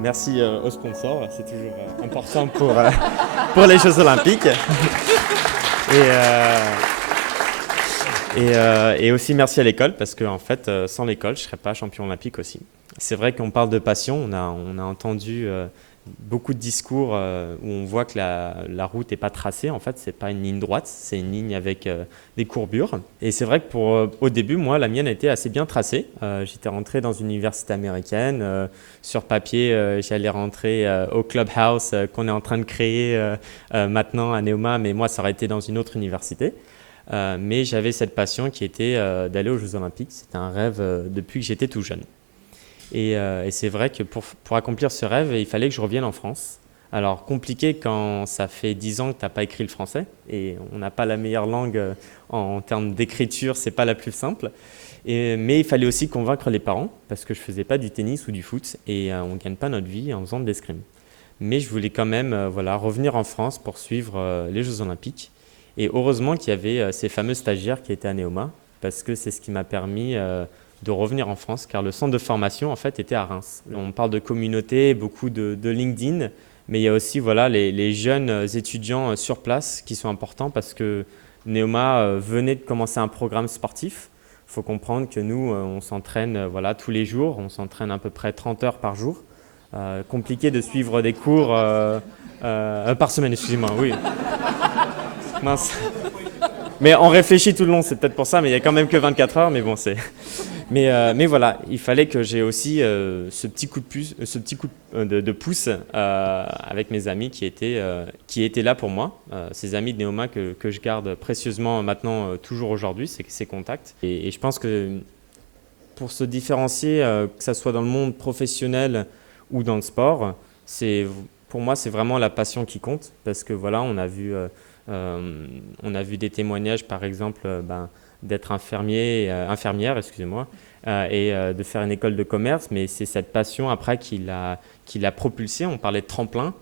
merci aux sponsors, c'est toujours important pour les Jeux Olympiques. Et aussi merci à l'école, parce que en fait, sans l'école, je ne serais pas champion olympique aussi. C'est vrai qu'on parle de passion, on a entendu beaucoup de discours où on voit que la route n'est pas tracée. En fait, ce n'est pas une ligne droite, c'est une ligne avec des courbures. Et c'est vrai que au début, moi, la mienne était assez bien tracée. J'étais rentré dans une université américaine. Sur papier, j'allais rentrer au Clubhouse qu'on est en train de créer maintenant à Neoma, mais moi, ça aurait été dans une autre université. Mais j'avais cette passion qui était d'aller aux Jeux Olympiques. C'était un rêve depuis que j'étais tout jeune. Et c'est vrai que pour accomplir ce rêve, il fallait que je revienne en France. Alors, compliqué quand ça fait 10 ans que tu n'as pas écrit le français, et on n'a pas la meilleure langue en termes d'écriture, c'est pas la plus simple. Mais il fallait aussi convaincre les parents, parce que je ne faisais pas du tennis ou du foot, et on ne gagne pas notre vie en faisant de l'escrime. Mais je voulais quand même revenir en France pour suivre les Jeux Olympiques. Et heureusement qu'il y avait ces fameux stagiaires qui étaient à Neoma, parce que c'est ce qui m'a permis de revenir en France, car le centre de formation en fait était à Reims. On parle de communauté, beaucoup de LinkedIn, mais il y a aussi les jeunes étudiants sur place qui sont importants, parce que Neoma venait de commencer un programme sportif. Il faut comprendre que nous, on s'entraîne tous les jours, on s'entraîne à peu près 30 heures par jour. Compliqué de suivre des cours par semaine, excusez-moi, oui. Mince. Mais on réfléchit tout le long, c'est peut-être pour ça, mais il n'y a quand même que 24 heures, mais bon, c'est... Mais voilà, il fallait que j'ai aussi ce petit coup de pouce avec mes amis qui étaient là pour moi. Ces amis de Neoma que je garde précieusement maintenant, toujours aujourd'hui, ces contacts. Et je pense que pour se différencier, que ce soit dans le monde professionnel ou dans le sport, pour moi, c'est vraiment la passion qui compte, parce que voilà, on a vu des témoignages, par exemple, d'être infirmière, excusez-moi, et de faire une école de commerce, mais c'est cette passion après qui l'a propulsé. On parlait de tremplin,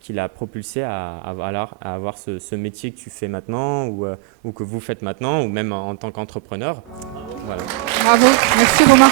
qui l'a propulsé à avoir ce métier que tu fais maintenant, ou que vous faites maintenant, ou même en tant qu'entrepreneur. Voilà. Bravo, merci Romain.